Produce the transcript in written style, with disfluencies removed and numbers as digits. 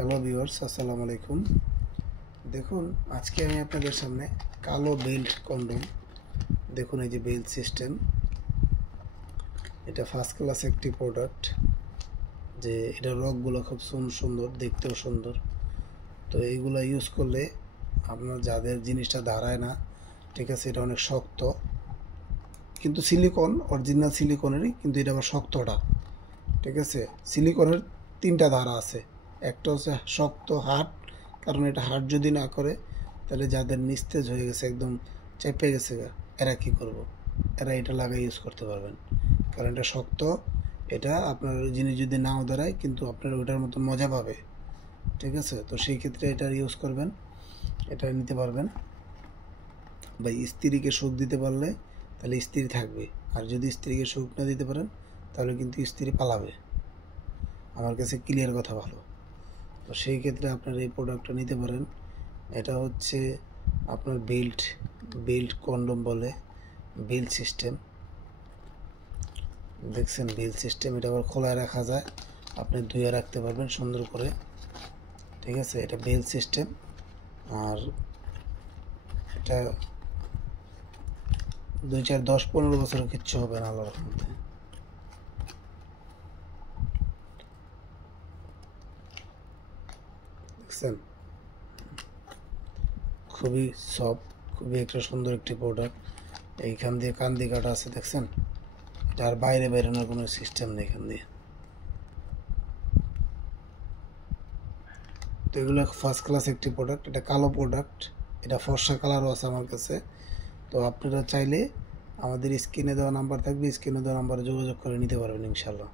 Hello viewers, আসসালামু আলাইকুম। দেখুন, আজকে আমি আপনাদের সামনে কালো বেল্ট কন্ডম। দেখুন, এই যে বেল্ট সিস্টেম, এটা ফার্স্ট ক্লাস একটি প্রোডাক্ট। যে এটা রকগুলো খুব সুন্দর, দেখতেও সুন্দর। তো এইগুলো ইউজ করলে আপনার যাদের জিনিসটা দাঁড়ায় না, ঠিক আছে, এটা অনেক শক্ত, কিন্তু সিলিকন, অরিজিনাল সিলিকনেরই, কিন্তু এটা আবার শক্তটা, ঠিক আছে। সিলিকনের তিনটা ধারা আছে, একটা হচ্ছে শক্ত হার্ড, কারণ এটা হার্ড যদি না করে তাহলে যাদের নিস্তেজ হয়ে গেছে, একদম চেপে গেছে, এরা কি করব, এরা এটা লাগাই ইউজ করতে পারবেন, কারণ এটা শক্ত। এটা আপনার জিনিস যদি নাও দাঁড়ায়, কিন্তু আপনার ওটার মতো মজা পাবে, ঠিক আছে। তো সেই ক্ষেত্রে এটা ইউজ করবেন, এটা নিতে পারবেন। বা স্ত্রীকে সুখ দিতে পারলে তাহলে স্ত্রী থাকবে, আর যদি স্ত্রীকে সুখ না দিতে পারেন তাহলে কিন্তু স্ত্রী পালাবে। আমার কাছে ক্লিয়ার কথা ভালো। তো সেই ক্ষেত্রে আপনার এই প্রোডাক্টটা নিতে পারেন। এটা হচ্ছে আপনার বেল্ট কন্ডম বলে, বেল্ট সিস্টেম। দেখছেন বেল্ট সিস্টেম, এটা আবার খোলায় রাখা যায়, আপনি ধুয়ে রাখতে পারবেন সুন্দর করে, ঠিক আছে। এটা বেল্ট সিস্টেম, আর এটা 2-4-10-15 বছর কিচ্ছু হবে না আল্লাহর রহমতে। দেখছেন, খুবই সফট, খুবই একটা সুন্দর একটি প্রোডাক্ট। এইখান দিয়ে কান দিয়ে কাটা আছে, দেখছেন। এটা আর বাইরে বেরোনোর কোনো সিস্টেম নেই এখান দিয়ে। তো এগুলো ফার্স্ট ক্লাস একটি প্রোডাক্ট। এটা কালো প্রোডাক্ট, এটা ফর্সা কালারও আছে আমার কাছে। তো আপনারা চাইলে আমাদের স্ক্রিনে দেওয়া নাম্বার থাকবে, স্ক্রিনে দেওয়া নাম্বারে যোগাযোগ করে নিতে পারবেন ইনশাল্লাহ।